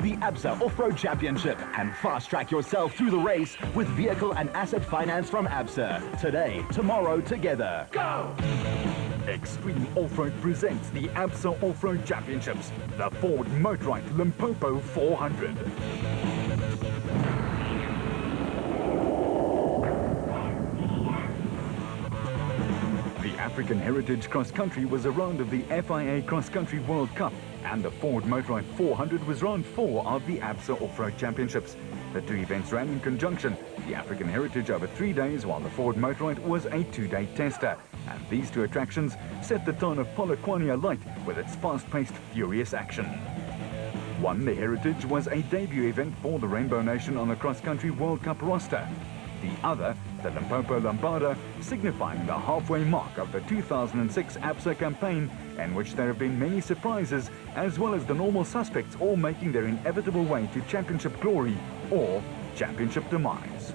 the ABSA Off-Road Championship and fast-track yourself through the race with vehicle and asset finance from ABSA. Today, tomorrow, together. Go! Extreme Off-Road presents the ABSA Off-Road Championships, the Ford Motorite Limpopo 400. The African Heritage Cross Country was a round of the FIA Cross Country World Cup, and the Ford Motorite 400 was round 4 of the ABSA Off-Road Championships. The two events ran in conjunction, the African Heritage over 3 days, while the Ford Motorite was a 2-day tester. And these two attractions set the tone of Polokwane alight with its fast-paced, furious action. One, the Heritage, was a debut event for the Rainbow Nation on the Cross Country World Cup roster. The other, the Limpopo Lambada, signifying the halfway mark of the 2006 ABSA campaign, in which there have been many surprises, as well as the normal suspects all making their inevitable way to championship glory or championship demise.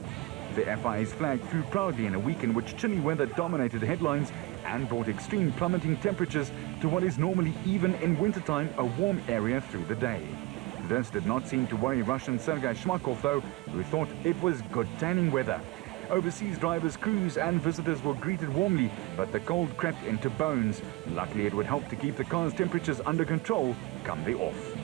The FIA's flag flew proudly in a week in which chilly weather dominated headlines and brought extreme plummeting temperatures to what is normally, even in wintertime, a warm area through the day. This did not seem to worry Russian Sergei Shmakov, though, who thought it was good tanning weather. Overseas drivers, crews and visitors were greeted warmly, but the cold crept into bones. Luckily, it would help to keep the car's temperatures under control come the off.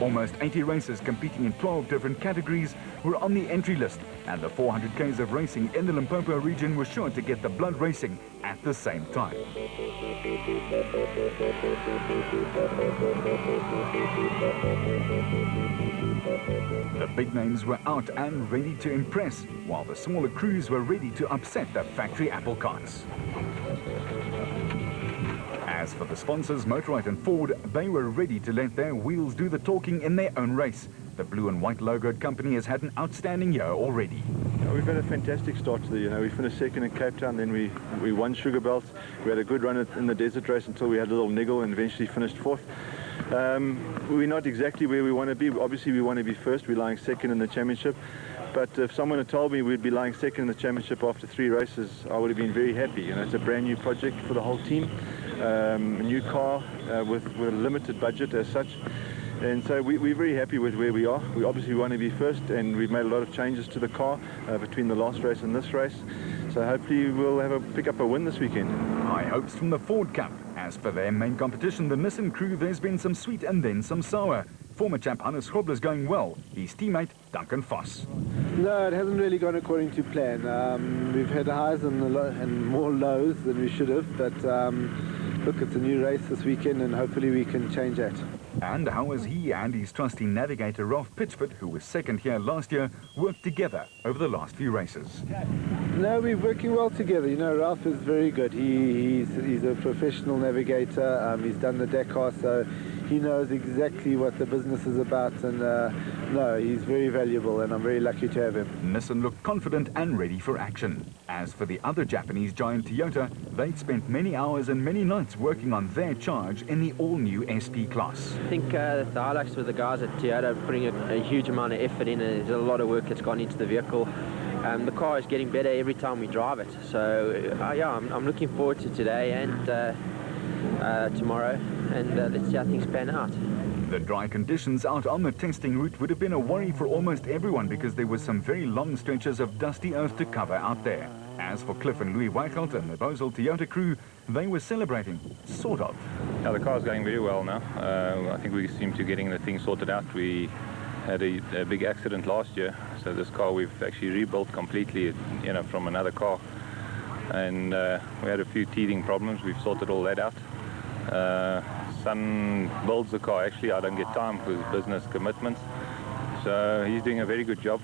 Almost 80 racers competing in 12 different categories were on the entry list, and the 400 Ks of racing in the Limpopo region were sure to get the blood racing at the same time. The big names were out and ready to impress, while the smaller crews were ready to upset the factory apple carts. As for the sponsors, Motorite and Ford, they were ready to let their wheels do the talking in their own race. The blue and white logoed company has had an outstanding year already. We've had a fantastic start to the year. We finished second in Cape Town, then we won Sugar Belt. We had a good run in the desert race until we had a little niggle and eventually finished fourth. We're not exactly where we want to be. Obviously, we want to be first. We're lying second in the championship. But if someone had told me we'd be lying second in the championship after 3 races, I would have been very happy. It's a brand new project for the whole team. A new car with a limited budget as such. And so we're very happy with where we are. We obviously want to be first, and we've made a lot of changes to the car between the last race and this race. So hopefully we'll pick up a win this weekend. High hopes from the Ford Cup. As for their main competition, the Nissan crew, there's been some sweet and then some sour. Former champ Hannes Grobler's going well. His teammate Duncan Vos. No, it hasn't really gone according to plan. We've had highs and more lows than we should have, but look, it's a new race this weekend and hopefully we can change that. And how has he and his trusty navigator Ralph Pitchford, who was second here last year, worked together over the last few races? No, we're working well together. Ralph is very good. He's a professional navigator. He's done the Dakar, so he knows exactly what the business is about, and no, he's very valuable, and I'm very lucky to have him. Nissan looked confident and ready for action. As for the other Japanese giant Toyota, they'd spent many hours and many nights working on their charge in the all-new SP class. I think the highlights with the guys at Toyota putting a huge amount of effort in, and there's a lot of work that's gone into the vehicle. The car is getting better every time we drive it, so yeah, I'm looking forward to today and tomorrow, and let's see how things pan out. The dry conditions out on the testing route would have been a worry for almost everyone because there were some very long stretches of dusty earth to cover out there. As for Cliff and Louis Weichelt and the Bosel Toyota crew, they were celebrating, sort of. Yeah, the car's going very well now. I think we seem to be getting the thing sorted out. We had a big accident last year, so this car we've actually rebuilt completely, from another car. And we had a few teething problems. We've sorted all that out. Son builds the car. Actually, I don't get time for his business commitments. So he's doing a very good job.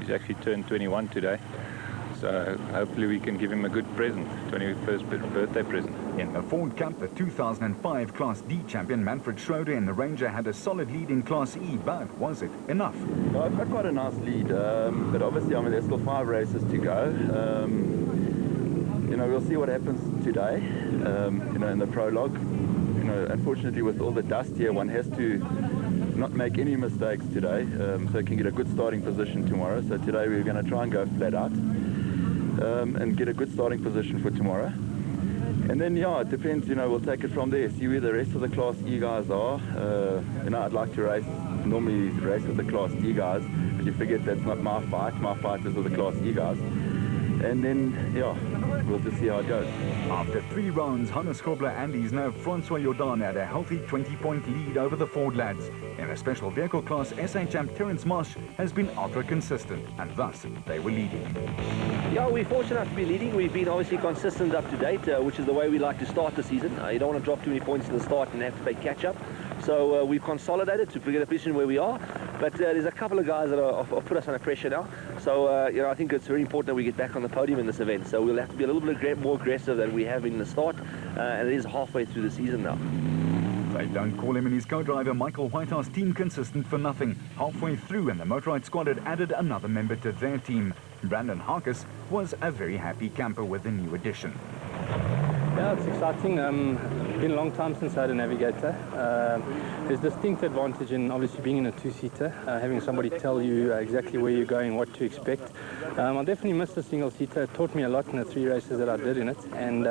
He's actually turned 21 today. So hopefully we can give him a good present, 21st birthday present. In the Ford Cup, the 2005 Class D champion Manfred Schroeder in the Ranger had a solid lead in Class E, but was it enough? No, I've got quite a nice lead, but obviously there's still 5 races to go. We'll see what happens today, in the prologue. Unfortunately with all the dust here, one has to not make any mistakes today, so can get a good starting position tomorrow. So today we're going to try and go flat out and get a good starting position for tomorrow. And then, yeah, it depends, you know, we'll take it from there, see where the rest of the Class E guys are. You know, I'd like to normally race with the Class D guys, but you forget that's not my fight is with the Class E guys. And then, yeah, we'll just see how it goes. After 3 rounds, Hannes Grobler and his nav Francois Jordan had a healthy 20-point lead over the Ford lads. In the special vehicle class, SA champ Terence Marsh has been ultra-consistent, and thus they were leading. Yeah, we're fortunate enough to be leading. We've been obviously consistent up to date, which is the way we like to start the season. You don't want to drop too many points in the start and have to play catch-up. So we've consolidated to get a position where we are. But there's a couple of guys that have put us under pressure now. So, you know, I think it's very important that we get back on the podium in this event. So we'll have to be a little bit more aggressive than we have in the start. And it is halfway through the season now. They don't call him and his co-driver Michael Whitehouse team consistent for nothing. Halfway through, and the Motorride squad had added another member to their team. Brandon Harkis was a very happy camper with the new addition. Yeah, it's exciting. It's been a long time since I had a navigator. There's distinct advantage in obviously being in a 2-seater, having somebody tell you exactly where you're going, what to expect. I definitely missed the single-seater. It taught me a lot in the 3 races that I did in it. And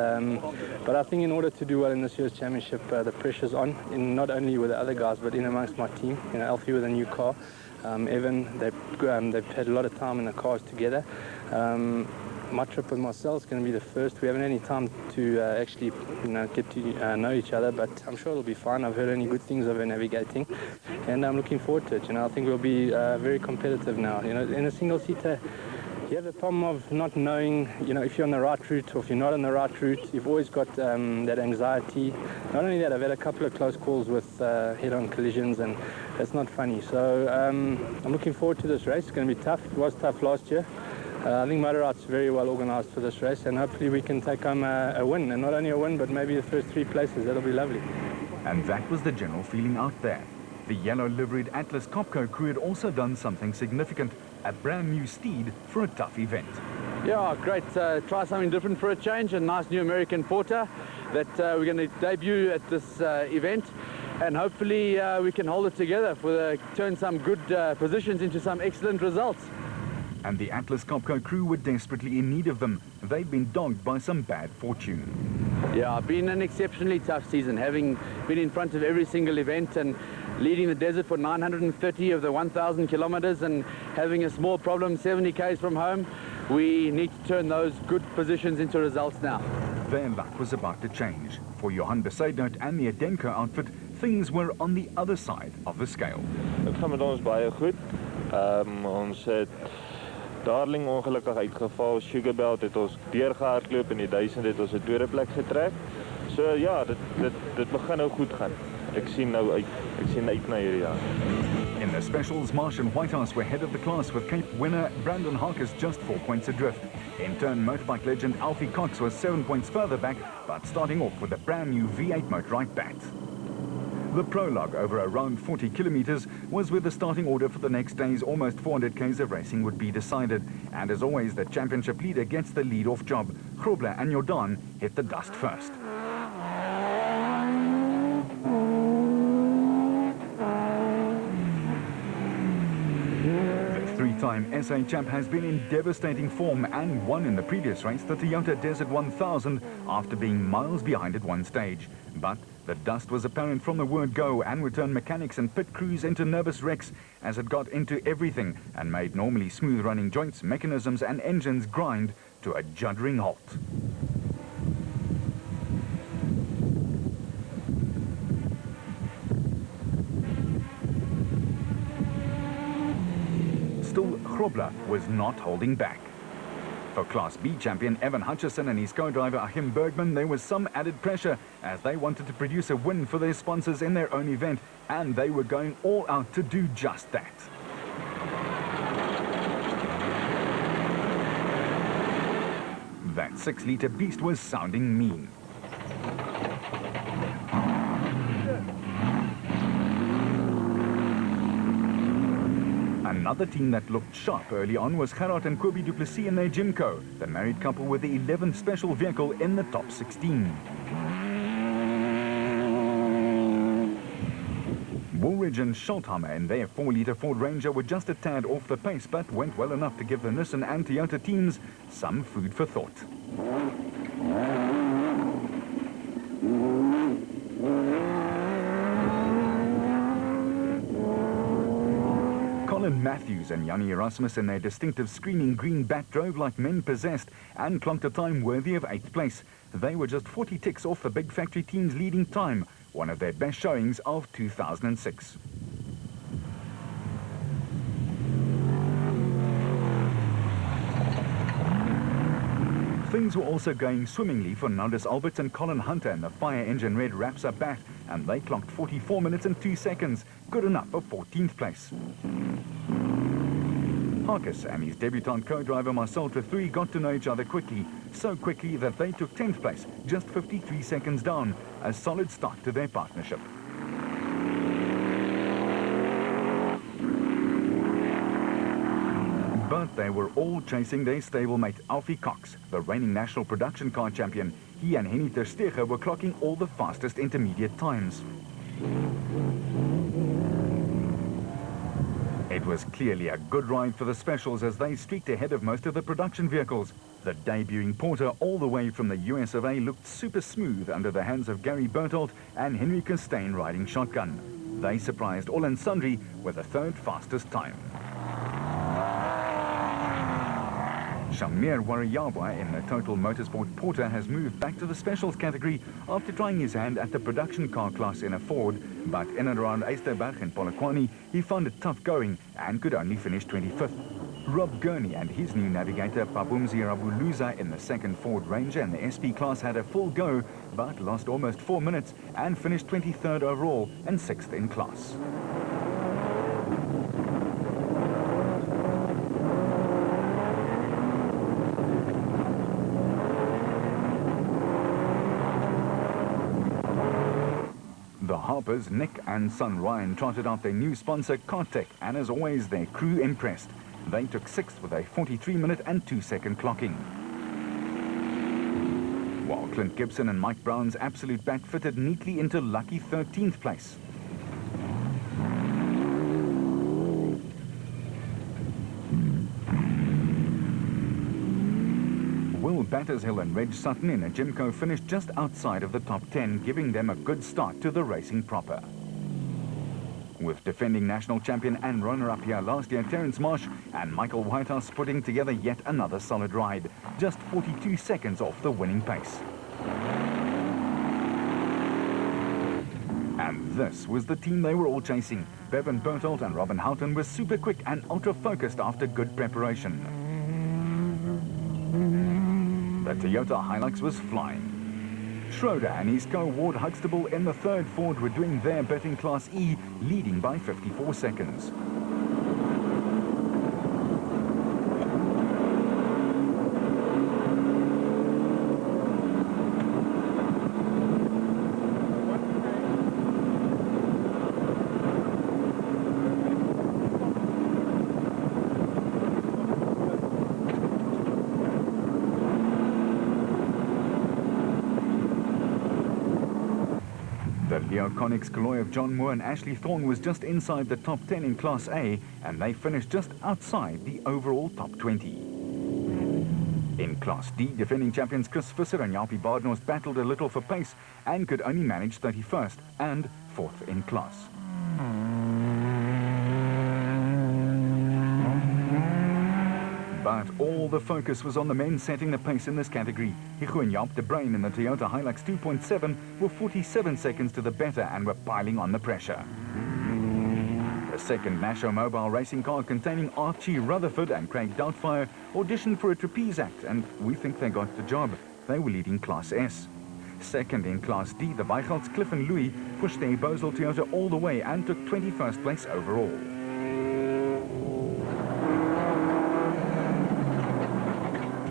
but I think in order to do well in this year's championship, the pressure's on, not only with the other guys, but in amongst my team. You know, Alfie with a new car, Evan, they've had a lot of time in the cars together. My trip with Marcel is going to be the first. We haven't had any time to actually, you know, get to know each other, but I'm sure it'll be fine. I've heard only good things of her navigating, and I'm looking forward to it. You know, I think we'll be very competitive now. You know, in a single-seater, you have the problem of not knowing, you know, if you're on the right route or if you're not on the right route. You've always got that anxiety. Not only that, I've had a couple of close calls with head-on collisions, and that's not funny. So I'm looking forward to this race. It's going to be tough. It was tough last year. I think Motorride's very well organised for this race, and hopefully we can take home a win, and not only a win, but maybe the first 3 places. That'll be lovely. And that was the general feeling out there. The yellow-liveried Atlas Copco crew had also done something significant, a brand new steed for a tough event. Yeah, great. Try something different for a change, a nice new American Porter that we're going to debut at this event, and hopefully we can hold it together turn some good positions into some excellent results. And the Atlas Copco crew were desperately in need of them. They'd been dogged by some bad fortune. Yeah, been an exceptionally tough season, having been in front of every single event and leading the desert for 930 of the 1,000 kilometers and having a small problem 70 k's from home. We need to turn those good positions into results now. Their luck was about to change. For Johan Besaidnout and the Adenko outfit, things were on the other side of the scale. Het gaat met ons baie goed. Ons het Darling ongelukkig uitgeval. Sugarbelt het ons deurgehardloop en die 1000 het ons 'n tweede plek getrek. So ja, dit begin nou goed gaan. Ek sien uit na hierdie jaar. In the specials, Marsh and Whitehouse were head of the class with Cape winner Brandon Harkis just 4 points adrift. In turn, motorbike legend Alfie Cox was 7 points further back, but starting off with a brand new V8 Motorride bat. The prologue over around 40 kilometers was where the starting order for the next day's almost 400 k's of racing would be decided. And as always, the championship leader gets the lead-off job. Grobler and Jordan hit the dust first. The 3-time SA champ has been in devastating form and won in the previous race, the Toyota Desert 1000, after being miles behind at one stage. But the dust was apparent from the word go and would turn mechanics and pit crews into nervous wrecks as it got into everything and made normally smooth-running joints, mechanisms and engines grind to a juddering halt. Still, Grobler was not holding back. For Class B champion Evan Hutchison and his co-driver Achim Bergman, there was some added pressure as they wanted to produce a win for their sponsors in their own event, and they were going all out to do just that. That 6-litre beast was sounding mean. Another team that looked sharp early on was Gerard and Kobe Duplessis in their Jimco, the married couple with the 11th special vehicle in the top 16. Woolridge and Schultheimer in their 4-litre Ford Ranger were just a tad off the pace, but went well enough to give the Nissan and Toyota teams some food for thought. Matthews and Jannie Erasmus in their distinctive screaming green bat drove like men possessed and clocked a time worthy of 8th place. They were just 40 ticks off the big factory team's leading time, one of their best showings of 2006. Things were also going swimmingly for Nardis Alberts and Colin Hunter in the Fire Engine Red Rapsa bat, and they clocked 44 minutes and 2 seconds, good enough for 14th place. Harkis and his debutant co-driver Marcel Trethouille got to know each other quickly, so quickly that they took 10th place, just 53 seconds down, a solid start to their partnership. But they were all chasing their stablemate Alfie Cox, the reigning national production car champion. He and Henny ter Steege were clocking all the fastest intermediate times. It was clearly a good ride for the specials as they streaked ahead of most of the production vehicles. The debuting Porter all the way from the US of A looked super smooth under the hands of Gary Berthold and Henry Costain riding shotgun. They surprised all and sundry with the third fastest time. Shamir Wariyawa in the Total Motorsport Porter has moved back to the specials category after trying his hand at the production car class in a Ford, but in and around Eysterberg and Polokwane, he found it tough going and could only finish 25th. Rob Gurney and his new navigator Babumzi Rabuluza in the second Ford Ranger and the SP class had a full go, but lost almost 4 minutes and finished 23rd overall and 6th in class. The Harpers, Nick and son Ryan, trotted out their new sponsor, Kartech, and as always, their crew impressed. They took 6th with a 43-minute and 2-second clocking. While Clint Gibson and Mike Brown's Absolute Bat fitted neatly into lucky 13th place. Will Battershill and Reg Sutton in a Jimco finished just outside of the top 10, giving them a good start to the racing proper. With defending national champion and runner-up here last year, Terence Marsh and Michael Whitehouse putting together yet another solid ride, just 42 seconds off the winning pace. And this was the team they were all chasing. Bevan Berthold and Robin Houghton were super quick and ultra-focused after good preparation. The Toyota Hilux was flying. Schroeder and his co-Ward Huxtable in the third Ford were doing their bit in Class E, leading by 54 seconds. The Leo Connick's Kalloy of John Moore and Ashley Thorne was just inside the top 10 in Class A, and they finished just outside the overall top 20. In Class D, defending champions Chris Visser and Japie Badenhorst battled a little for pace and could only manage 31st and 4th in class. But all the focus was on the men setting the pace in this category. Higo and Jaap de Bruin in the Toyota Hilux 2.7 were 47 seconds to the better and were piling on the pressure. The second Nasho mobile racing car containing Archie Rutherford and Craig Doubtfire auditioned for a trapeze act, and we think they got the job. They were leading Class S. Second in Class D, the Weigelds Cliff and Louis pushed their Bosel Toyota all the way and took 21st place overall.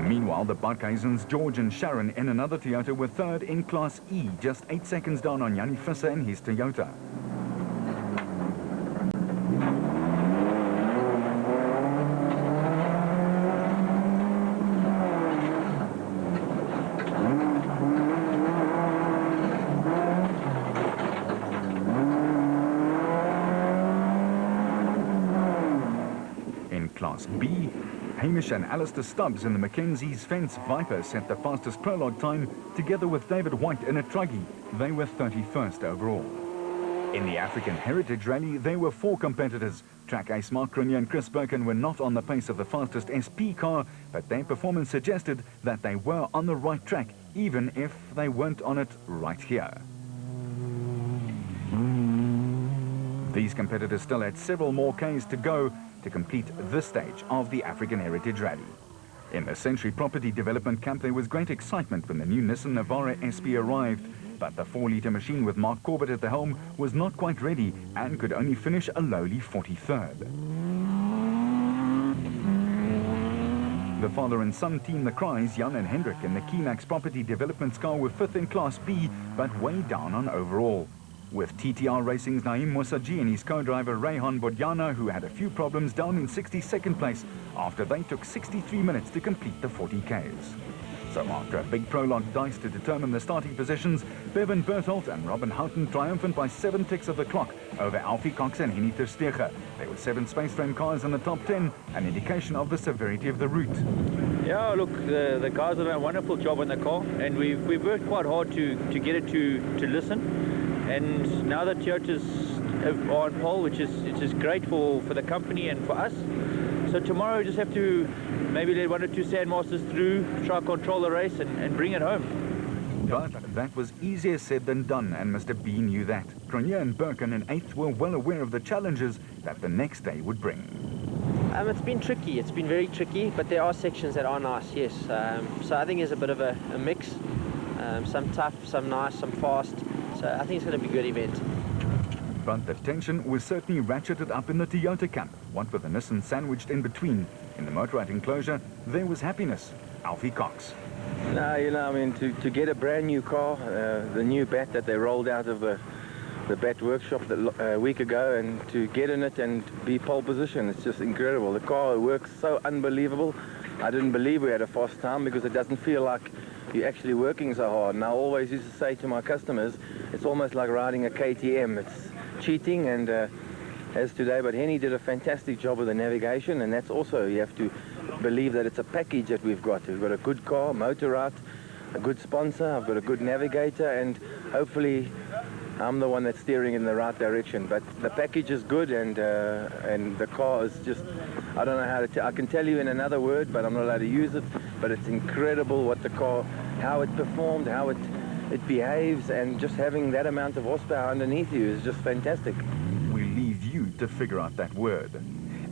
Meanwhile, the Barkhuizens, George and Sharon in another Toyota were third in Class E, just 8 seconds down on Jannie Visser in his Toyota. In Class B, Hamish and Alistair Stubbs in the Mackenzie's Fence Viper set the fastest prologue time, together with David White in a Truggy. They were 31st overall. In the African Heritage Rally, there were 4 competitors. Track ace Mark Cronje and Chris Birkin were not on the pace of the fastest SP car, but their performance suggested that they were on the right track, even if they weren't on it right here. These competitors still had several more Ks to go to complete this stage of the African Heritage Rally. In the Century Property Development Camp, there was great excitement when the new Nissan Navara SP arrived, but the 4-litre machine with Mark Corbett at the helm was not quite ready and could only finish a lowly 43rd. The father and son team the Cries, Jan and Hendrik, in the Keymax Property Development car were 5th in Class B, but way down on overall. With TTR Racing's Naim Mosaji and his co-driver Rayhan Bodjana, who had a few problems, down in 62nd place after they took 63 minutes to complete the 40 Ks. So after a big prologue dice to determine the starting positions, Bevan Berthold and Robin Houghton triumphant by 7 ticks of the clock over Alfie Cox and Henny ter Steege. There were 7 space frame cars in the top 10, an indication of the severity of the route. Yeah, look, the guys have done a wonderful job on the car, and we've worked quite hard to get it to listen. And now that Toyotas are on pole, which is great for the company and for us. So tomorrow we just have to maybe let 1 or 2 Sandmasters through, try to control the race and bring it home. But that was easier said than done, and Mr. B knew that. Cronje and Birkin in 8th were well aware of the challenges that the next day would bring. It's been tricky, it's been very tricky, but there are sections that are nice, yes. So I think there's a bit of a mix. Some tough, some nice, some fast. So I think it's going to be a good event. But the tension was certainly ratcheted up in the Toyota camp, what with the Nissan sandwiched in between. In the motorrad enclosure, there was happiness. Alfie Cox. No, you know, I mean, to get a brand new car, the new bat that they rolled out of the bat workshop a week ago, and to get in it and be pole position, it's just incredible. The car works so unbelievable. I didn't believe we had a fast time because it doesn't feel like you're actually working so hard. And I always used to say to my customers, it's almost like riding a KTM. It's cheating, and as today, but Henny did a fantastic job with the navigation, and that's also, you have to believe that it's a package that we've got. We've got a good car, Motorrad, a good sponsor, I've got a good navigator, and hopefully I'm the one that's steering in the right direction. But the package is good, and the car is just, I don't know how to I can tell you in another word, but I'm not allowed to use it. But it's incredible what the car, how it performed, how it behaves, and just having that amount of horsepower underneath you is just fantastic. We leave you to figure out that word.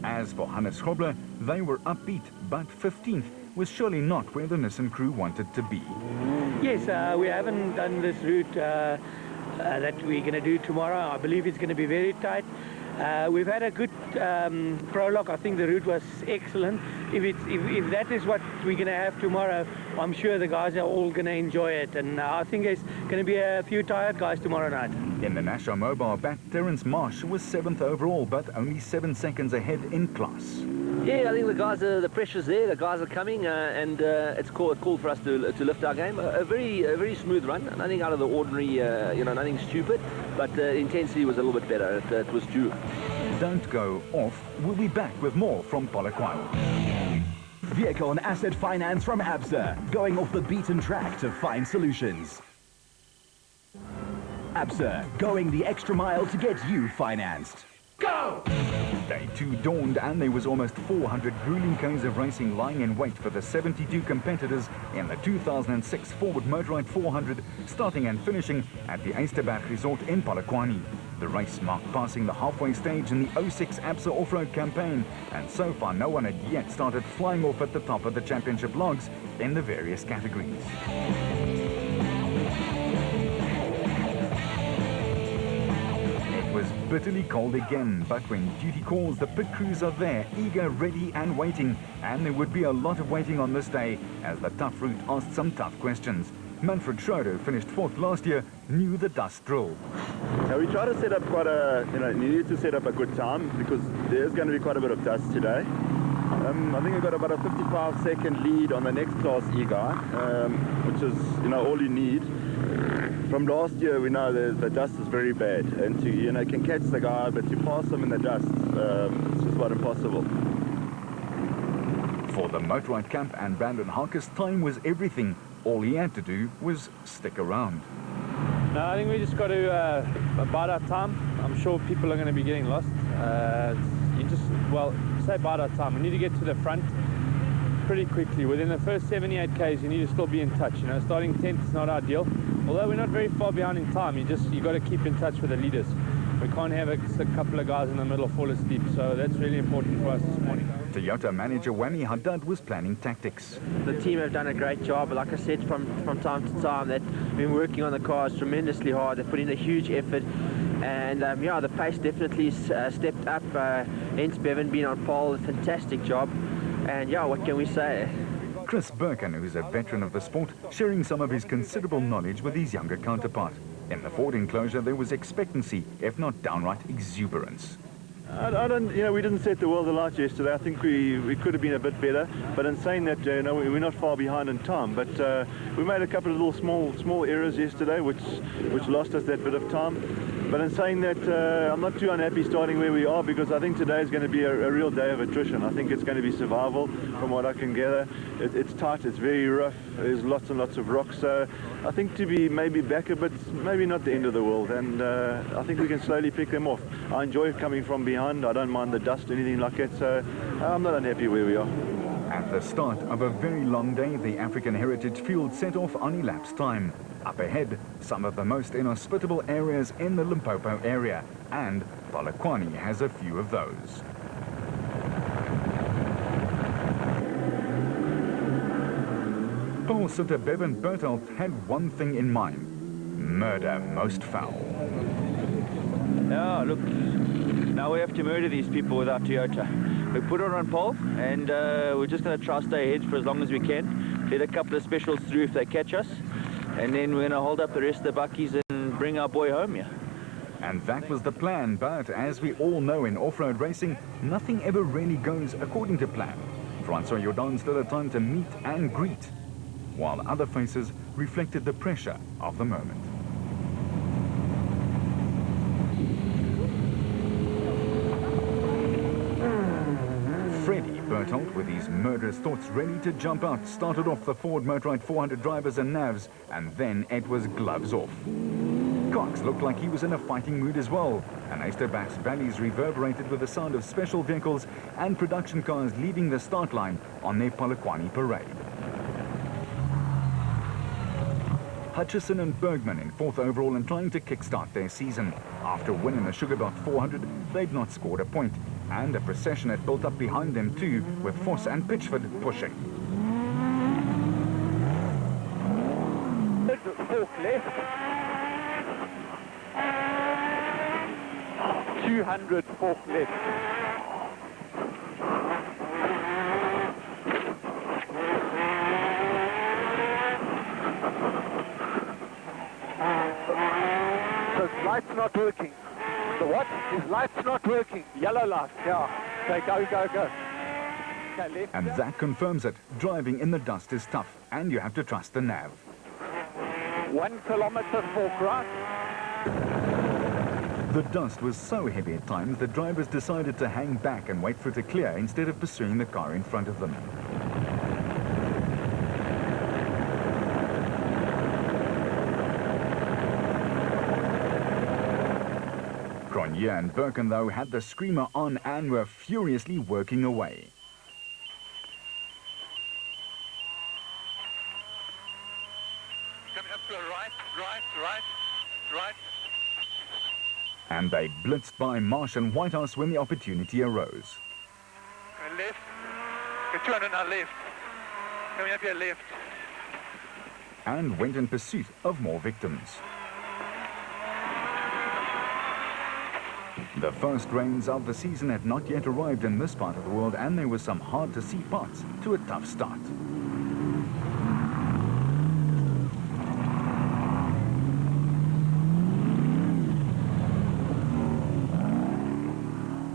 As for Hannes Grobler, they were upbeat, but 15th was surely not where the Nissan crew wanted to be. Yes, we haven't done this route that we're going to do tomorrow. I believe it's going to be very tight. We've had a good prologue. I think the route was excellent. If that is what we're going to have tomorrow, I'm sure the guys are all going to enjoy it. And I think there's going to be a few tired guys tomorrow night. In the Nasha Mobile bat, Terence Marsh was 7th overall, but only 7 seconds ahead in class. Yeah, I think the pressure's there. The guys are coming, and it's called for us to lift our game. A very smooth run. Nothing out of the ordinary. Nothing stupid, but the intensity was a little bit better. It was due. Don't go off. We'll be back with more from Polokwane. Vehicle and asset finance from ABSA, going off the beaten track to find solutions. ABSA, going the extra mile to get you financed. Go! Day 2 dawned, and there was almost 400 grueling Ks of racing lying in wait for the 72 competitors in the 2006 Ford Motorrad 400, starting and finishing at the Eysterberg Resort in Polokwane. The race marked passing the halfway stage in the 06 ABSA off-road campaign, and so far no one had yet started flying off at the top of the championship logs in the various categories. It was bitterly cold again, but when duty calls, the pit crews are there, eager, ready and waiting, and there would be a lot of waiting on this day as the tough route asked some tough questions. Manfred Schroeder, who finished 4th last year, knew the dust drill. So we try to set up quite a, you need to set up a good time because there's going to be quite a bit of dust today. I think we've got about a 55-second lead on the next Class E guy, which is, all you need. From last year, we know the dust is very bad, and to, can catch the guy, but to pass him in the dust, it's just about impossible. For the Motorrad camp and Brandon Harkis, time was everything. All he had to do was stick around. No, I think we just got to bide our time. I'm sure people are going to be getting lost. Say bide our time. We need to get to the front pretty quickly. Within the first 78 Ks, you need to still be in touch. You know, starting 10th is not ideal. Although we're not very far behind in time, you got to keep in touch with the leaders. We can't have a couple of guys in the middle fall asleep, so that's really important for us this morning. Toyota manager Wami Haddad was planning tactics. The team have done a great job. Like I said, from time to time, they've been working on the cars tremendously hard. They put in a huge effort, and yeah, the pace definitely stepped up. Hence Bevan being on pole, a fantastic job. And yeah, what can we say? Chris Birkin, who's a veteran of the sport, sharing some of his considerable knowledge with his younger counterpart. In the Ford enclosure, there was expectancy, if not downright exuberance. We didn't set the world alight yesterday. I think we could have been a bit better. But in saying that, we're not far behind in time. But we made a couple of little small errors yesterday, which lost us that bit of time. But in saying that, I'm not too unhappy starting where we are, because I think today is going to be a real day of attrition. I think it's going to be survival, from what I can gather. It's tight, it's very rough, there's lots and lots of rocks. So I think to be maybe back a bit, maybe not the end of the world. And I think we can slowly pick them off. I enjoy coming from behind. I don't mind the dust or anything like that. So I'm not unhappy where we are. At the start of a very long day, the African Heritage Field set off on elapsed time. Up ahead, some of the most inhospitable areas in the Limpopo area, and Polokwane has a few of those. Pole sitter Bevan Bertelt had one thing in mind: murder most foul. Yeah, look, now we have to murder these people with our Toyota. We put it on pole, and we're just going to try to stay ahead for as long as we can. Let a couple of specials through if they catch us, and then we're going to hold up the rest of the buckies and bring our boy home here. And that was the plan, but as we all know in off-road racing, nothing ever really goes according to plan. Francois Jordan still had time to meet and greet, while other faces reflected the pressure of the moment. Freddie Bertelt, with his murderous thoughts ready to jump out, started off the Ford Motorrad 400 drivers and navs, and then it was gloves off. Cox looked like he was in a fighting mood as well, and Eysterbach's valleys reverberated with the sound of special vehicles and production cars leaving the start line on their Polokwane parade. Hutchison and Bergman in 4th overall and trying to kickstart their season. After winning the Sugarbelt 400, they'd not scored a point, and a procession had built up behind them too, with Foss and Pitchford pushing. Fork left. 200 fork left. So his light's not working. The what? His light's not working. Yellow light. Yeah. Okay, go. Okay, left. And that confirms it. Driving in the dust is tough, and you have to trust the nav. 1 kilometer fork right. The dust was so heavy at times that drivers decided to hang back and wait for it to clear instead of pursuing the car in front of them. Cronje and Birkin, though, had the screamer on and were furiously working away. Coming up to a right. And they blitzed by Marsh and Whitehouse when the opportunity arose. Left. Okay, 200 now left. Coming up here left. And went in pursuit of more victims. The first rains of the season had not yet arrived in this part of the world, and there were some hard-to-see parts to a tough start.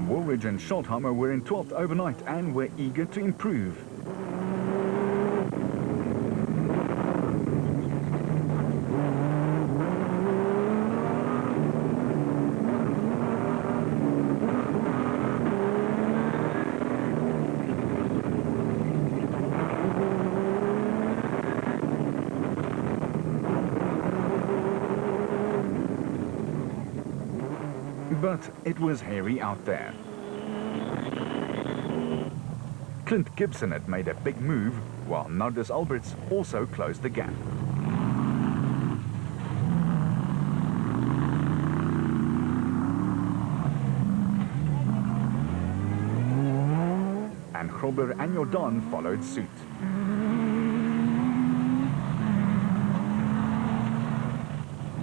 Woolridge and Schultheimer were in 12th overnight and were eager to improve. But it was hairy out there. Clint Gibson had made a big move, while Nardus Alberts also closed the gap. And Grobler and Jordan followed suit.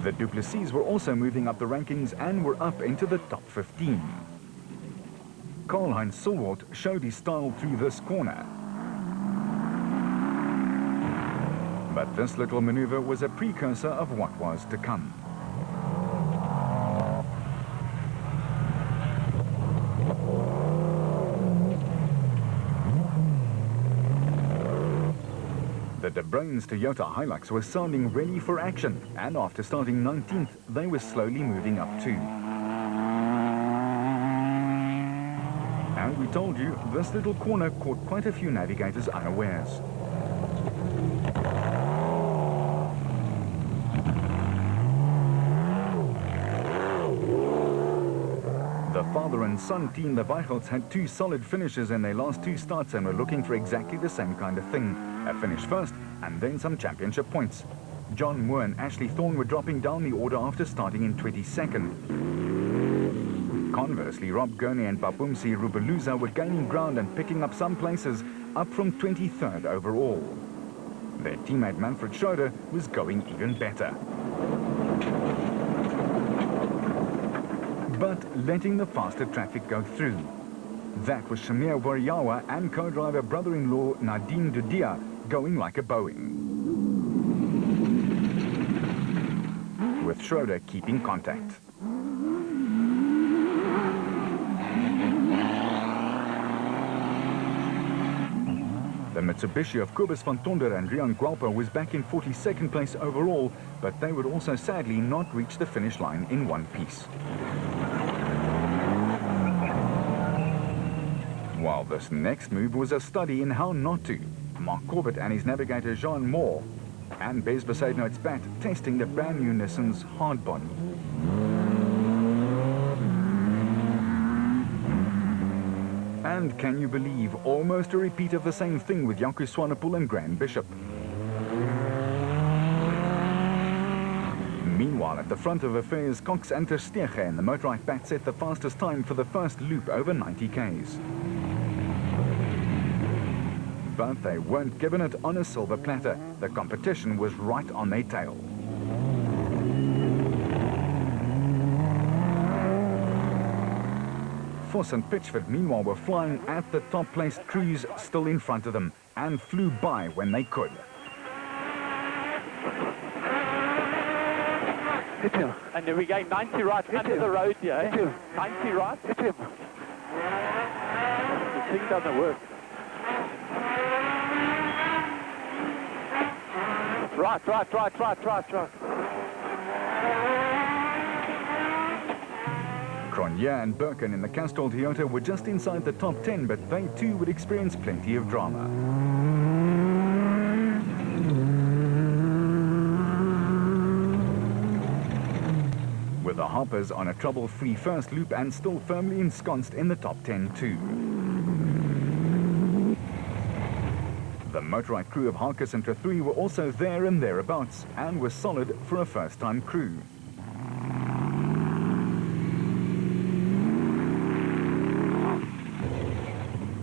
The Duplessis were also moving up the rankings and were up into the top 15. Karl-Heinz Silwald showed his style through this corner. But this little maneuver was a precursor of what was to come. The De Bruyn's Toyota Hilux was sounding ready for action, and after starting 19th, they were slowly moving up too. And we told you, this little corner caught quite a few navigators unawares. The father and son team, the Weichels, had two solid finishes in their last two starts and were looking for exactly the same kind of thing. A finish first, and then some championship points. John Moore and Ashley Thorne were dropping down the order after starting in 22nd. Conversely, Rob Gurney and Babumsi Rubeluza were gaining ground and picking up some places, up from 23rd overall. Their teammate Manfred Schroeder was going even better. But letting the faster traffic go through. That was Shamir Wariawa and co-driver brother-in-law Nadine Dudia going like a Boeing, with Schroeder keeping contact. The Mitsubishi of Kobus van Tonder and Rian Gualpa was back in 42nd place overall, but they would also sadly not reach the finish line in one piece. While this next move was a study in how not to, Mark Corbett and his navigator Jean Moore and Bez Besaidnout's bat testing the brand new Nissan's hard body. And can you believe, almost a repeat of the same thing with Janko Swanepoel and Graham Bishop. Meanwhile, at the front of affairs, Cox and Ter Stege and the Motorrad bat set the fastest time for the first loop over 90 Ks. But they weren't given it on a silver platter. The competition was right on their tail. Voss and Pitchford, meanwhile, were flying at the top-placed crews still in front of them and flew by when they could. Hit him. And then we go 90 right under the road here. Hit him. 90 right. Hit him. The thing doesn't work. Right. Cronje and Birkin in the Castrol Toyota were just inside the top 10, but they too would experience plenty of drama. With the Hoppers on a trouble-free first loop and still firmly ensconced in the top 10 too. The Motorrad crew of Harkus and Trethuri were also there and thereabouts and were solid for a first-time crew.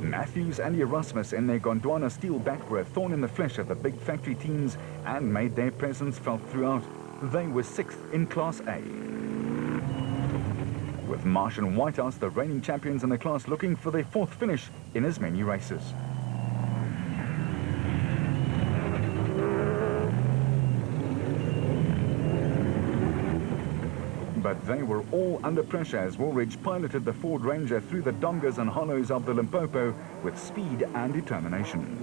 Matthews and Erasmus in their Gondwana steel back were a thorn in the flesh of the big factory teams and made their presence felt throughout. They were 6th in Class A. With Marsh and Whitehouse, the reigning champions in the class, looking for their 4th finish in as many races. But they were all under pressure as Woolridge piloted the Ford Ranger through the dongas and hollows of the Limpopo with speed and determination.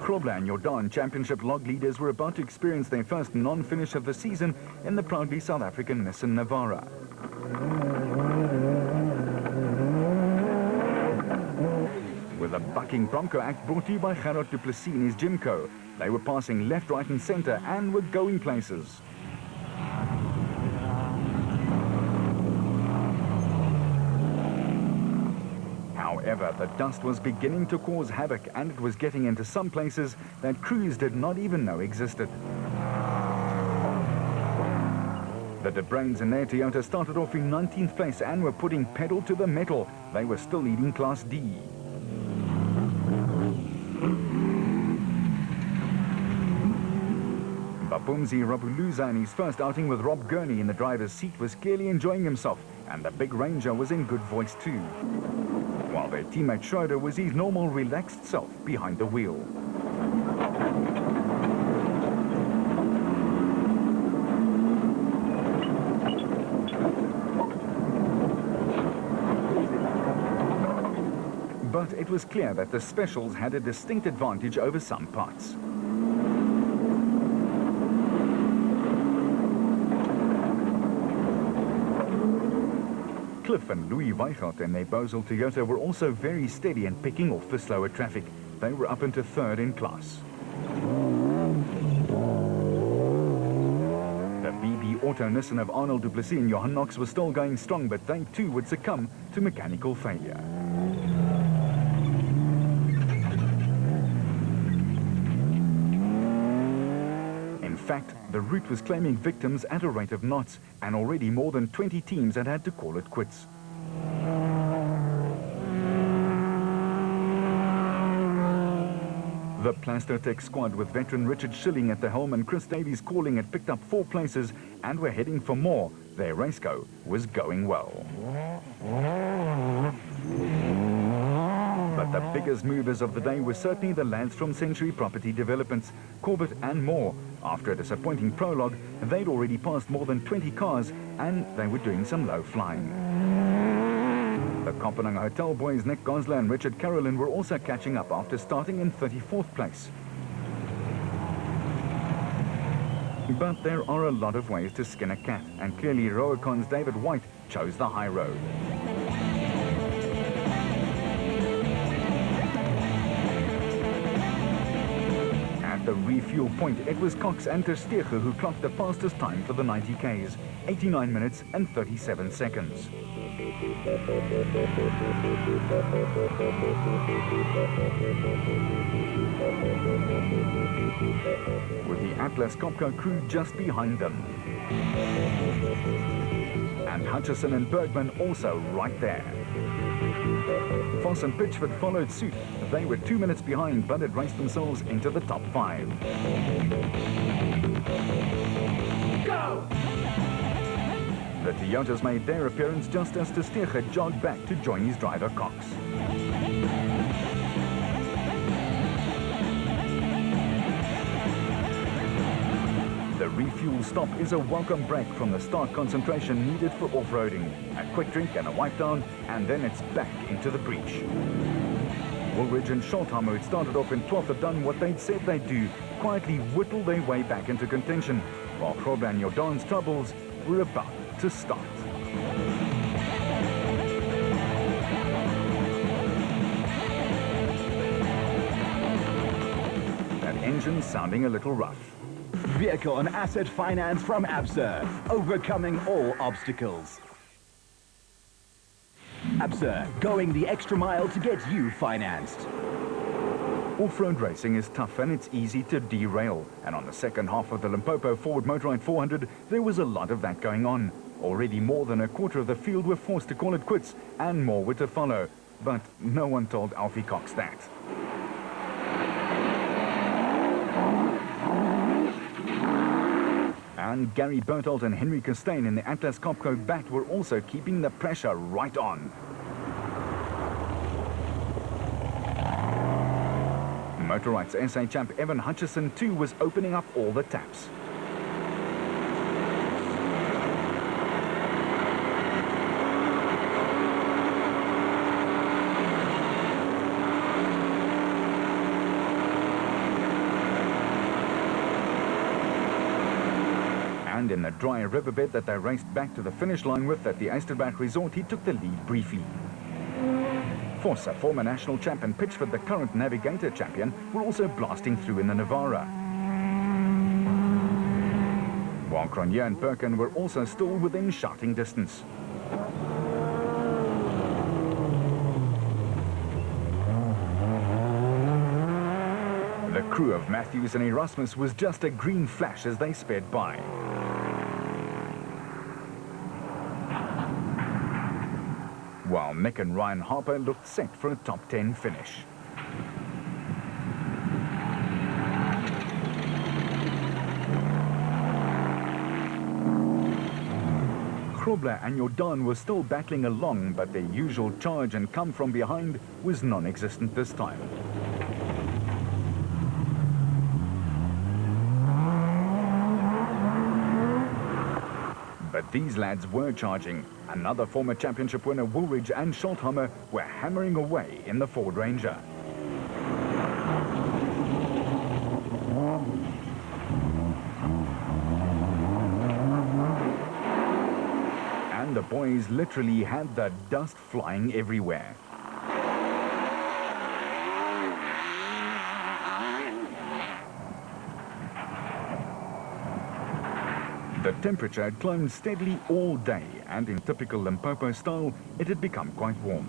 Grobler and Jordan, championship log leaders, were about to experience their first non-finish of the season in the proudly South African Nissan Navara. With a bucking Bronco act brought to you by Gerard Duplessis in his Jimco, they were passing left, right and centre and were going places. However, the dust was beginning to cause havoc, and it was getting into some places that crews did not even know existed. The De Bruins in their Toyota started off in 19th place and were putting pedal to the metal. They were still leading Class D. Babumzi Rabuluza, in his first outing with Rob Gurney in the driver's seat, was clearly enjoying himself, and the big Ranger was in good voice too, while their teammate Schroeder was his normal relaxed self behind the wheel. But it was clear that the specials had a distinct advantage over some parts. Cliff and Louis Weichelt in their Basel Toyota were also very steady and picking off the slower traffic. They were up into third in class. The BB Auto Nissan of Arnold Duplessis and Johan Knox was still going strong, but they too would succumb to mechanical failure. In fact, the route was claiming victims at a rate of knots, and already more than 20 teams had to call it quits. The Plastotech squad, with veteran Richard Schilling at the helm and Chris Davies calling, had picked up 4 places and were heading for more. Their raceco was going well. But the biggest movers of the day were certainly the lads from Century Property Developments, Corbett and Moore. After a disappointing prologue, they'd already passed more than 20 cars and they were doing some low flying. The Kopenhagen Hotel boys Nick Gosler and Richard Carolyn were also catching up after starting in 34th place. But there are a lot of ways to skin a cat, and clearly Roacon's David White chose the high road. At the refuel point, it was Cox and Ter Steege who clocked the fastest time for the 90 Ks, 89 minutes and 37 seconds. With the Atlas Copco crew just behind them. And Hutchison and Bergman also right there. Foss and Pitchford followed suit. They were 2 minutes behind, but had raced themselves into the top 5. Go! The Toyotas made their appearance just as Ter Steege jogged back to join his driver Cox. The refuel stop is a welcome break from the stark concentration needed for off-roading. A quick drink and a wipe down, and then it's back into the breach. Woolridge and Schultheimer, who had started off in 12th, had done what they'd said they'd do, quietly whittle their way back into contention, while Krober and Jordan's troubles were about to start. That engine sounding a little rough. Vehicle and asset finance from ABSA, overcoming all obstacles. ABSA, going the extra mile to get you financed. Off-road racing is tough and it's easy to derail. And on the second half of the Limpopo Ford Motorride 400, there was a lot of that going on. Already more than a quarter of the field were forced to call it quits, and more were to follow. But no one told Alfie Cox that. And Gary Berthold and Henry Costain in the Atlas Copco bat were also keeping the pressure right on. Motorride's SA champ Evan Hutchison too was opening up all the taps. And in the dry riverbed that they raced back to the finish line with at the Eysterbach Resort, he took the lead briefly. Forza, former national champ, and Pitchford, the current Navigator champion, were also blasting through in the Navara. While Cronje and Perkin were also still within shouting distance. The crew of Matthews and Erasmus was just a green flash as they sped by. While Nick and Ryan Harper looked set for a top 10 finish. Krobler and Jordan were still battling along, but their usual charge and come from behind was non-existent this time. But these lads were charging. Another former championship winner, Woolridge and Schulthammer, were hammering away in the Ford Ranger. And the boys literally had the dust flying everywhere. The temperature had climbed steadily all day, and in typical Limpopo style, it had become quite warm.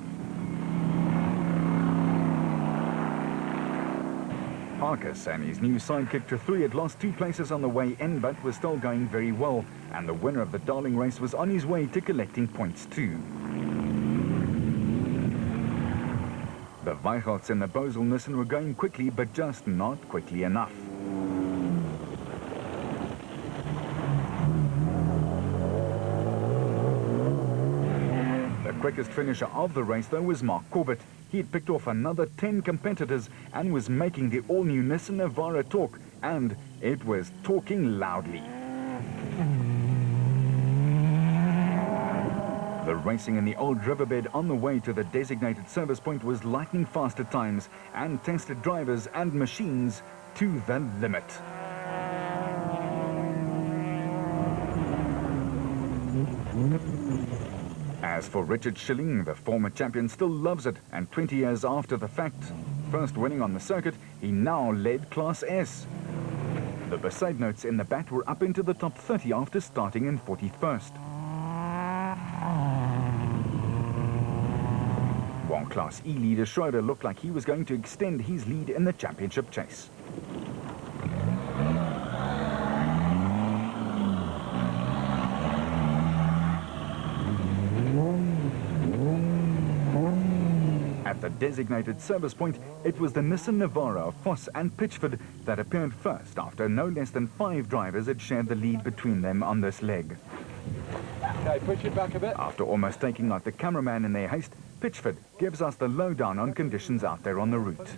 Parkes and his new sidekick Trethuri had lost 2 places on the way in, but was still going very well, and the winner of the Darling race was on his way to collecting points too. The Weichholz and the Bosel Nissan were going quickly, but just not quickly enough. The quickest finisher of the race, though, was Mark Corbett. He had picked off another 10 competitors and was making the all-new Nissan Navara talk, and it was talking loudly. The racing in the old riverbed on the way to the designated service point was lightning fast at times and tested drivers and machines to the limit. As for Richard Schilling, the former champion still loves it, and 20 years after the fact, first winning on the circuit, he now led Class S. The Besaid notes in the bat were up into the top 30 after starting in 41st. While Class E leader Schroeder looked like he was going to extend his lead in the championship chase. At the designated service point, it was the Nissan Navara of Voss and Pitchford that appeared first after no less than 5 drivers had shared the lead between them on this leg. Okay, push it back a bit. After almost taking out the cameraman in their haste, Pitchford gives us the lowdown on conditions out there on the route.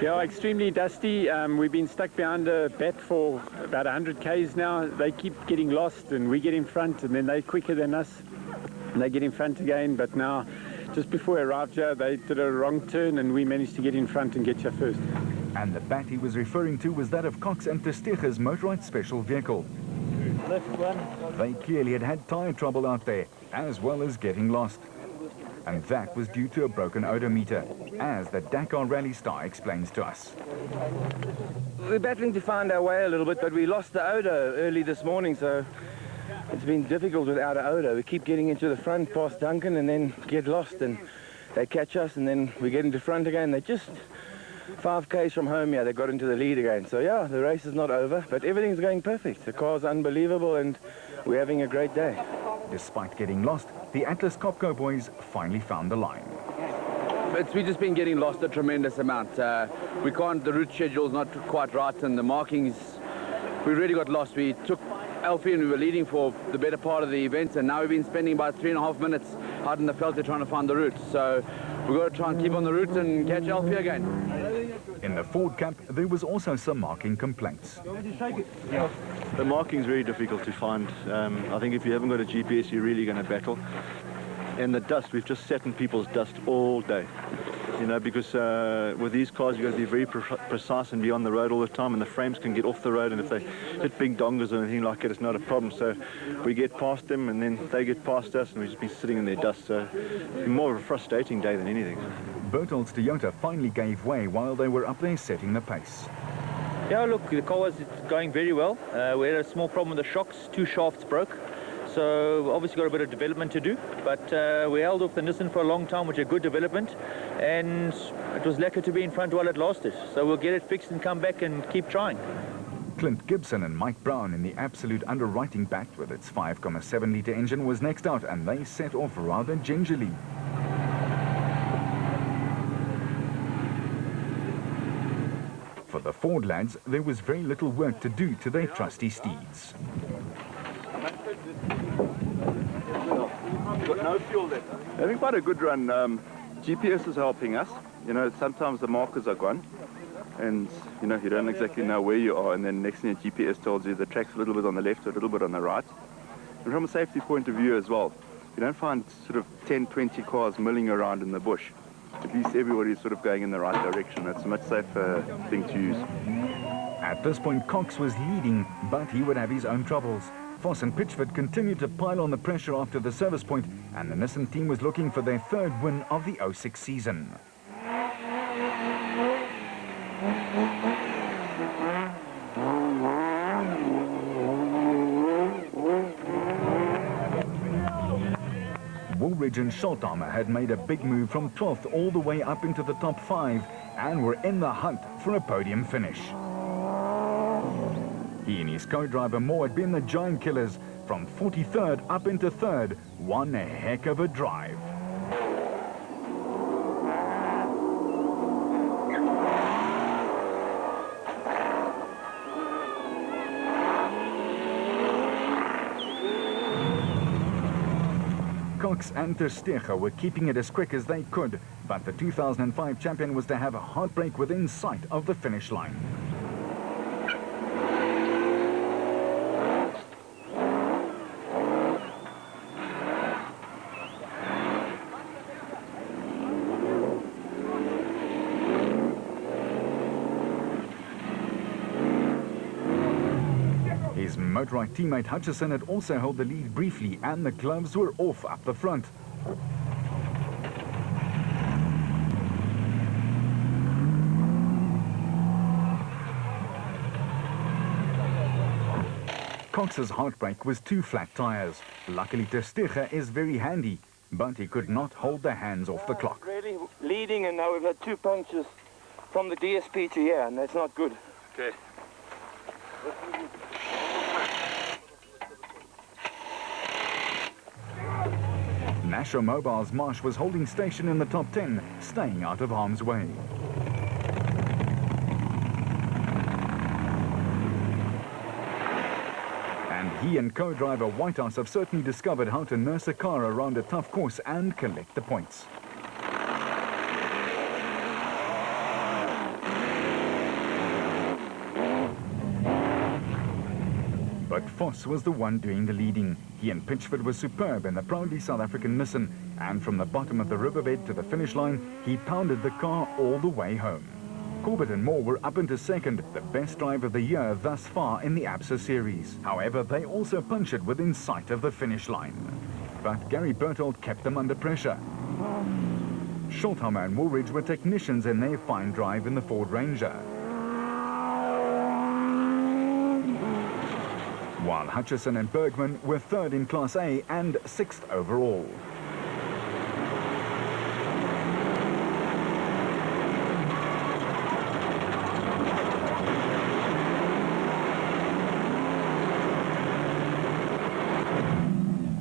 Yeah, extremely dusty. We've been stuck behind a bat for about 100 k's now. They keep getting lost and we get in front, and then they're quicker than us and they get in front again. But now, just before we arrived here, they did a wrong turn and we managed to get in front and get here first. And the bat he was referring to was that of Cox and Testega's motorized special vehicle. Left one. They clearly had had tyre trouble out there, as well as getting lost. And that was due to a broken odometer, as the Dakar Rally star explains to us. We're battling to find our way a little bit, but we lost the odo early this morning, so it's been difficult without an odo. We keep getting into the front past Duncan and then get lost, and they catch us, and then we get into front again. They just 5 k's from home, yeah, they got into the lead again. So yeah, the race is not over, but everything's going perfect. The car's unbelievable and we're having a great day. Despite getting lost, the Atlas Copco boys finally found the line. We've just been getting lost a tremendous amount. The route schedule's not quite right, and the markings, we really got lost. We took Alfie and we were leading for the better part of the event, and now we've been spending about 3.5 minutes out in the veld trying to find the route. So we've got to try and keep on the route and catch Alfie again. In the Ford camp, there was also some marking complaints. Yeah. The marking's very difficult to find. I think if you haven't got a GPS, you're really going to battle. And the dust, we've just sat in people's dust all day. You know, because with these cars, you've got to be very precise and be on the road all the time, and the frames can get off the road, and if they hit big dongers or anything like that, it's not a problem. So we get past them, and then they get past us, and we've just been sitting in their dust. So it's more of a frustrating day than anything. Bertolds Toyota finally gave way while they were up there setting the pace. Yeah, look, the car was going very well. We had a small problem with the shocks. 2 shafts broke. So obviously got a bit of development to do, but we held off the Nissan for a long time, which is a good development, and it was lucky to be in front while it lasted. So we'll get it fixed and come back and keep trying. Clint Gibson and Mike Brown in the absolute underwriting back with its 5.7-litre engine was next out, and they set off rather gingerly. For the Ford lads, there was very little work to do to their trusty steeds. Got no fuel left. Having quite a good run. GPS is helping us. You know, sometimes the markers are gone, and you know, you don't exactly know where you are, and then next thing your GPS tells you the track's a little bit on the left or a little bit on the right. And from a safety point of view as well, you don't find sort of 10, 20 cars milling around in the bush. At least everybody's sort of going in the right direction. It's a much safer thing to use. At this point, Cox was leading, but he would have his own troubles. Voss and Pitchford continued to pile on the pressure after the service point, and the Nissan team was looking for their third win of the 06 season. Woolridge and Schultheimer had made a big move from 12th all the way up into the top 5 and were in the hunt for a podium finish. He and his co-driver Moore had been the giant killers from 43rd up into 3rd. One heck of a drive. Cox and Ter Steger were keeping it as quick as they could, but the 2005 champion was to have a heartbreak within sight of the finish line. His Motorrad teammate Hutchison had also held the lead briefly, and the gloves were off up the front. Cox's heartbreak was 2 flat tyres. Luckily, Ter Steger is very handy, but he could not hold the hands off the clock. Really leading, and now we've had 2 punctures from the DSP to here, and that's not good. Okay. Nasher Mobile's Marsh was holding station in the top 10, staying out of harm's way. And he and co-driver Whitehouse have certainly discovered how to nurse a car around a tough course and collect the points. But Voss was the one doing the leading. He and Pitchford were superb in the proudly South African Nissan, and from the bottom of the riverbed to the finish line, he pounded the car all the way home. Corbett and Moore were up into second, the best drive of the year thus far in the ABSA series. However, they also punctured within sight of the finish line. But Gary Berthold kept them under pressure. Schultheimer and Woolridge were technicians in their fine drive in the Ford Ranger, while Hutchison and Bergman were 3rd in Class A and 6th overall.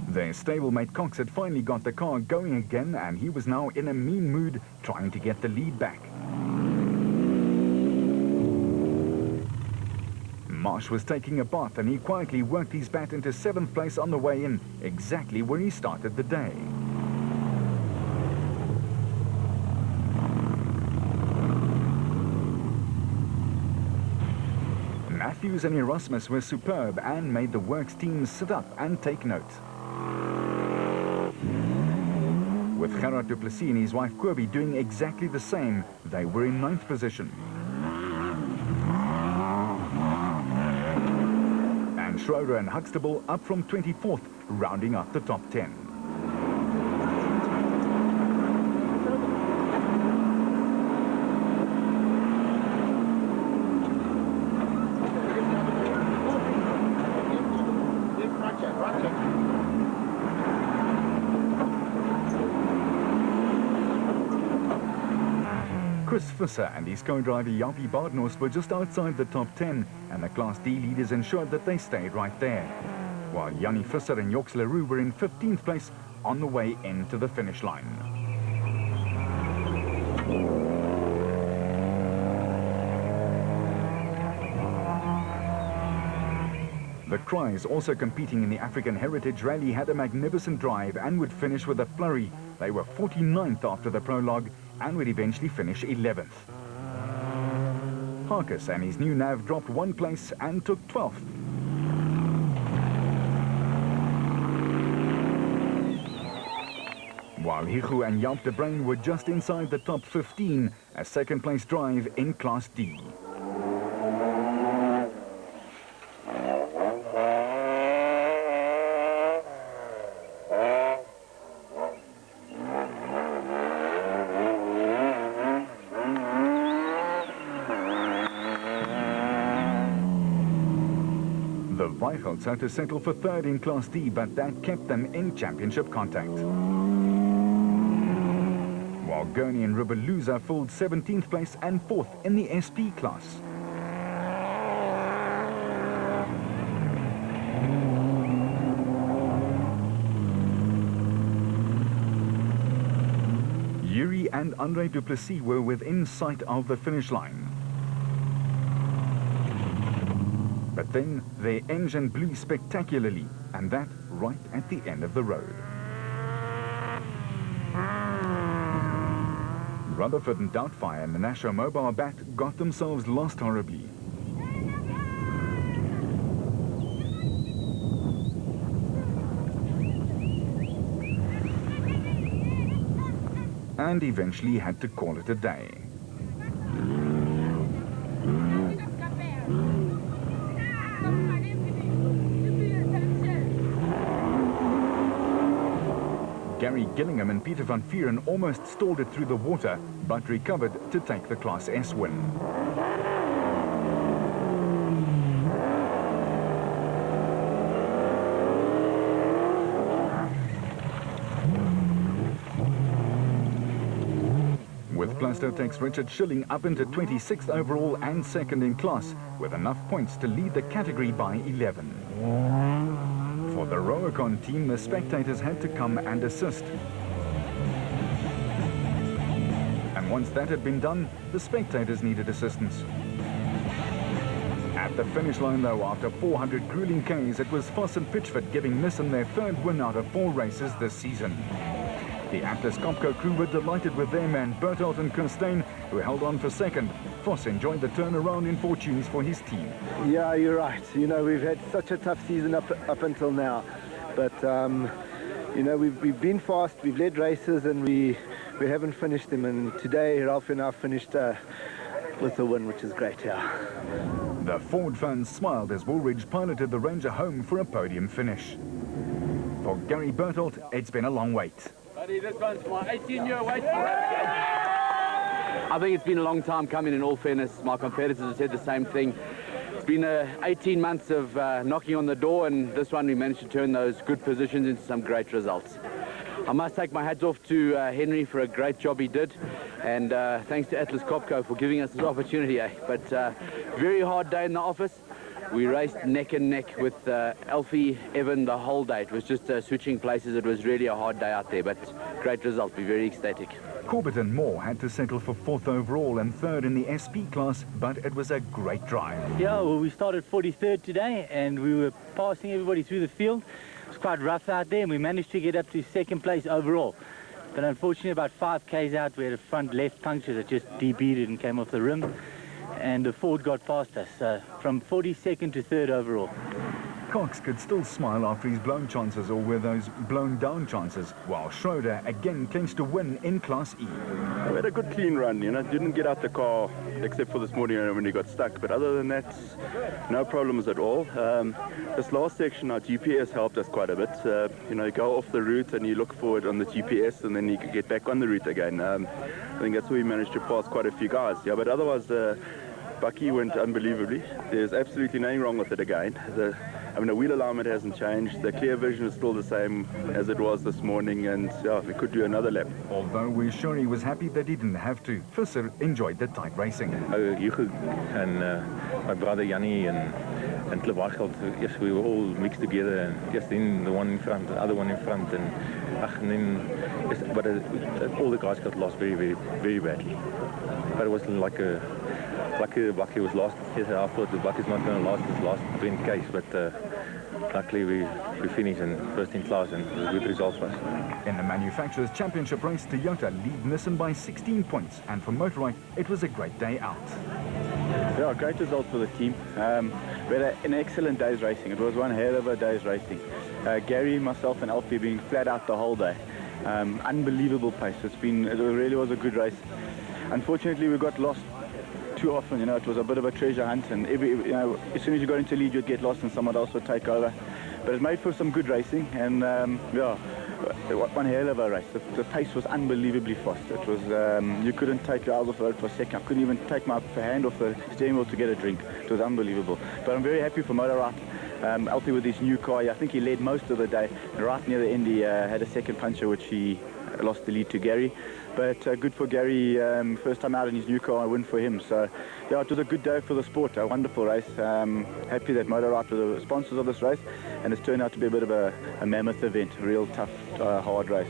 Their stablemate Cox had finally got the car going again, and he was now in a mean mood, trying to get the lead back. Marsh was taking a bath, and he quietly worked his bat into 7th place on the way in, exactly where he started the day. Matthews and Erasmus were superb and made the works team sit up and take note. With Gerard du Plessis and his wife Kirby doing exactly the same, they were in 9th position. And Schroeder and Huxtable up from 24th, rounding up the top 10. Chris Visser and his co-driver Jaapie Badenhorst were just outside the top 10, and the Class D leaders ensured that they stayed right there, while Jannie Visser and Joks Leroux were in 15th place on the way into the finish line. The Cries, also competing in the African Heritage Rally, had a magnificent drive and would finish with a flurry. They were 49th after the prologue and would eventually finish 11th. Harkus and his new nav dropped 1 place and took 12th. While Higu and Jaap de Bruin were just inside the top 15, a second place drive in Class D. The Weichels had to settle for 3rd in Class D, but that kept them in championship contact. While Gurney and Rubeluza filled 17th place and 4th in the SP class. Yuri and Andre Duplessis were within sight of the finish line. But then their engine blew spectacularly, and that right at the end of the road. Rutherford and Doubtfire and the Nasho Mobile Bat got themselves lost horribly. And eventually had to call it a day. Gary Gillingham and Peter van Vieren almost stalled it through the water, but recovered to take the Class S win. With Plasto takes Richard Schilling up into 26th overall and 2nd in class, with enough points to lead the category by 11. For the Roacon team, the spectators had to come and assist. And once that had been done, the spectators needed assistance. At the finish line, though, after 400 grueling Ks, it was Voss and Pitchford giving Nissan their 3rd win out of 4 races this season. The Atlas Copco crew were delighted with their man Berthold and Kirstein, who held on for 2nd. Voss enjoyed the turnaround in fortunes for his team. Yeah, you're right. You know, we've had such a tough season up until now. But, you know, we've been fast, we've led races, and we haven't finished them. And today, Ralph and I finished with a win, which is great, yeah. The Ford fans smiled as Woolridge piloted the Ranger home for a podium finish. For Gary Berthold, it's been a long wait. Buddy, this one's my 18-year wait. I think it's been a long time coming, in all fairness. My competitors have said the same thing. It's been 18 months of knocking on the door, and this one we managed to turn those good positions into some great results. I must take my hats off to Henry for a great job he did, and thanks to Atlas Copco for giving us this opportunity. But very hard day in the office. We raced neck and neck with Alfie, Evan the whole day. It was just switching places. It was really a hard day out there, but great result. We're very ecstatic. Corbett and Moore had to settle for 4th overall and 3rd in the SP class, but it was a great drive. Yeah, well, we started 43rd today, and we were passing everybody through the field. It was quite rough out there, and we managed to get up to 2nd place overall. But unfortunately, about 5 Ks out, we had a front left puncture that just debeaded and came off the rim. And the Ford got past us, from 42nd to 3rd overall. Cox could still smile after his blown chances, or were those blown down chances, while Schroeder again clinched a win in Class E. We had a good clean run, you know, didn't get out the car except for this morning when we got stuck, but other than that, no problems at all. This last section, our GPS helped us quite a bit. You know, you go off the route and you look forward on the GPS, and then you can get back on the route again. I think that's where we managed to pass quite a few guys, yeah, but otherwise Bucky went unbelievably. There's absolutely nothing wrong with it again. I mean, the wheel alignment hasn't changed. The clear vision is still the same as it was this morning, and yeah, we could do another lap. Although we're sure he was happy that he didn't have to, Visser enjoyed the tight racing. Hugo and my brother Yanni and Cliff Weichelt, yes, we were all mixed together, and yes, then the one in front, the other one in front, and then yes, but all the guys got lost very, very, very badly. But it was like Bucky was last. Yes, I thought the Bucky's not going to last his last 20 Ks, but luckily we finished in first in class, and it was a good result for us. In the Manufacturers' Championship race, Toyota lead Nissan by 16 points, and for Motorrad, it was a great day out. Yeah, great result for the team. We had an excellent day's racing. It was one hell of a day's racing. Gary, myself and Alfie being flat out the whole day. Unbelievable pace. It really was a good race. Unfortunately, we got lost too often. You know, it was a bit of a treasure hunt, and as soon as you got into lead, you'd get lost and someone else would take over. But it made for some good racing, and yeah, one hell of a race. The pace was unbelievably fast. It was you couldn't take your eyes off the road for a second. I couldn't even take my hand off the steering wheel to get a drink. It was unbelievable. But I'm very happy for Motorrad. Alfie with his new car, I think he led most of the day. Right near the end, he had a second puncture, which he lost the lead to Gary. But good for Gary, first time out in his new car, a win for him. So yeah, it was a good day for the sport, a wonderful race. Happy that Motorrad were the sponsors of this race, and it's turned out to be a bit of a mammoth event, a real tough, hard race.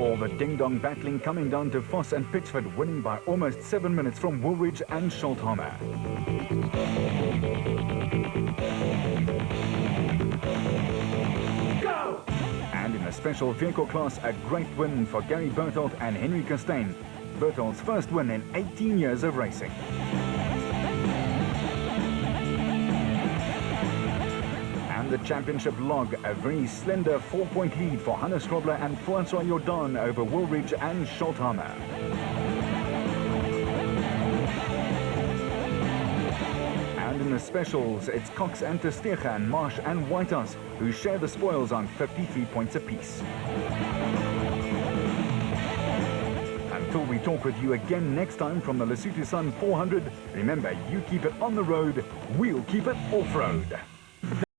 All the ding-dong battling coming down to Voss and Pitchford, winning by almost 7 minutes from Woolwich and Schulthammer. Go! And in the special vehicle class, a great win for Gary Berthold and Henry Costain. Berthold's first win in 18 years of racing. And the championship log, a very slender 4-point lead for Hannes Strobler and Francois Jordan over Woolwich and Schulthammer. And in the specials, it's Cox and Testeja and Marsh and Whitehouse who share the spoils on 53 points apiece. Until we talk with you again next time from the Lesotho Sun 400, remember, you keep it on the road, we'll keep it off-road.